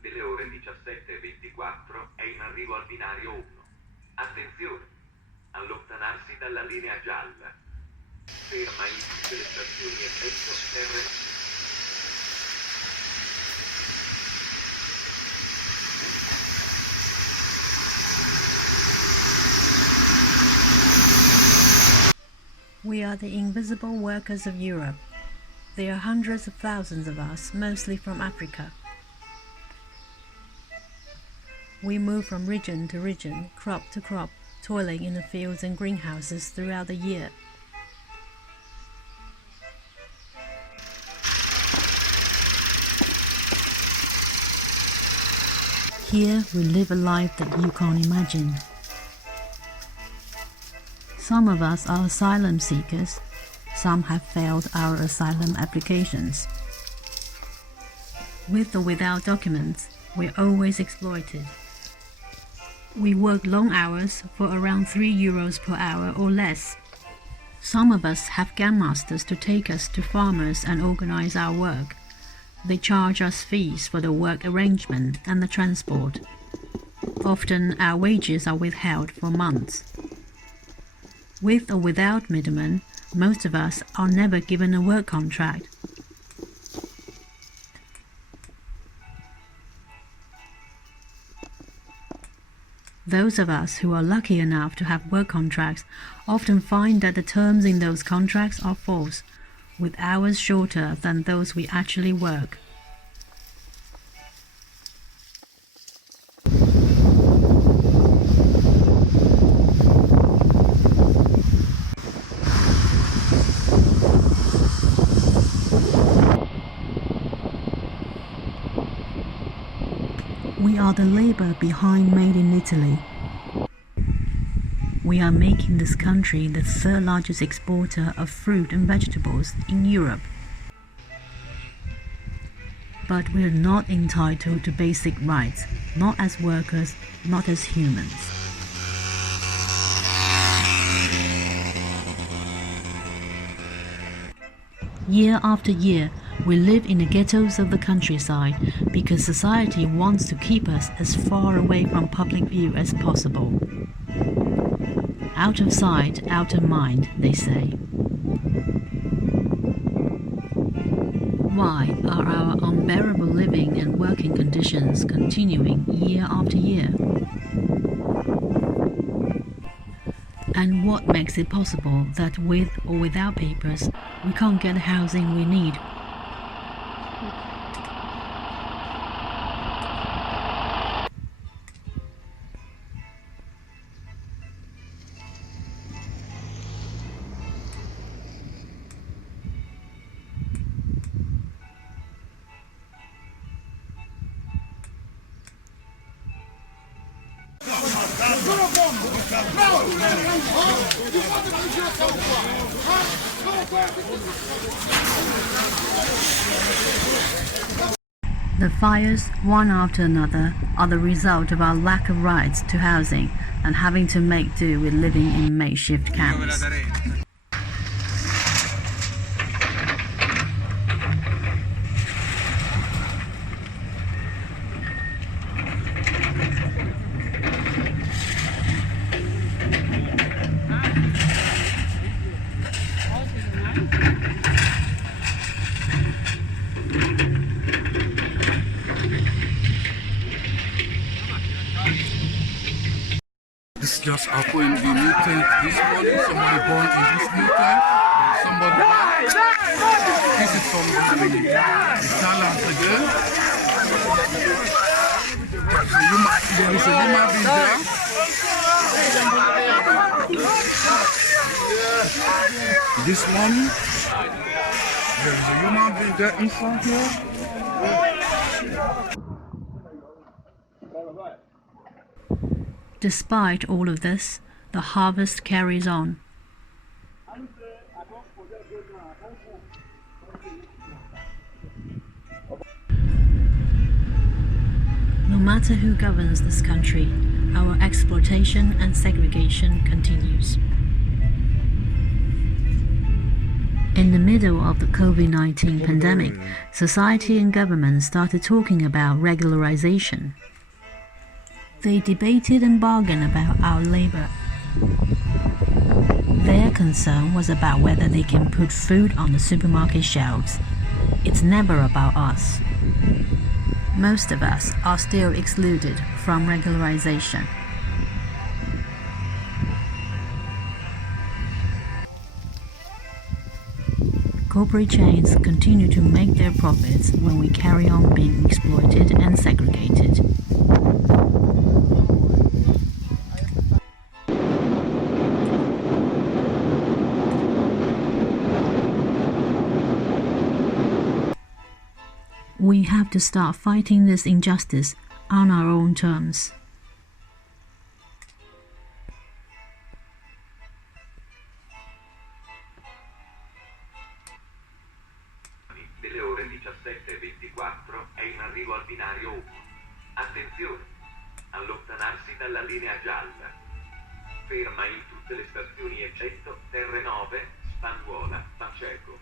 delle ore 17:24 è in arrivo al binario 1. Attenzione! Allontanarsi dalla linea gialla. Ferma in tutte le stazioni effetto terra. We are the invisible workers of Europe. There are hundreds of thousands of us, mostly from Africa. We move from region to region, crop to crop, toiling in the fields and greenhouses throughout the year. Here we live a life that you can't imagine. Some of us are asylum seekers. Some have failed our asylum applications. With or without documents, we're always exploited. We work long hours for around €3 per hour or less. Some of us have gang masters to take us to farmers and organize our work. They charge us fees for the work arrangement and the transport. Often our wages are withheld for months. With or without middlemen, most of us are never given a work contract. Those of us who are lucky enough to have work contracts often find that the terms in those contracts are false, with hours shorter than those we actually work. We are the labor behind Made in Italy. We are making this country the third largest exporter of fruit and vegetables in Europe. But we are not entitled to basic rights, not as workers, not as humans. Year after year, we live in the ghettos of the countryside because society wants to keep us as far away from public view as possible. Out of sight, out of mind, they say. Why are our unbearable living and working conditions continuing year after year? And what makes it possible that with or without papers, we can't get the housing we need? The fires, one after another, are the result of our lack of rights to housing and having to make do with living in makeshift camps. This just happened in Newton this morning. Somebody born in this Newton. Somebody. This is from the Italians again. There is a woman being there. This one. There is a woman being there inside here. Despite all of this, the harvest carries on. No matter who governs this country, our exploitation and segregation continues. In the middle of the COVID-19 pandemic, society and government started talking about regularization. They debated and bargained about our labor. Their concern was about whether they can put food on the supermarket shelves. It's never about us. Most of us are still excluded from regularization. Corporate chains continue to make their profits when we carry on being exploited and segregated. We have to start fighting this injustice on our own terms. Delle ore 17:24 è in arrivo al binario 1. Attenzione! Allontanarsi dalla linea gialla. Ferma in tutte le stazioni eccetto Terre 9, Spanguola, Paceco.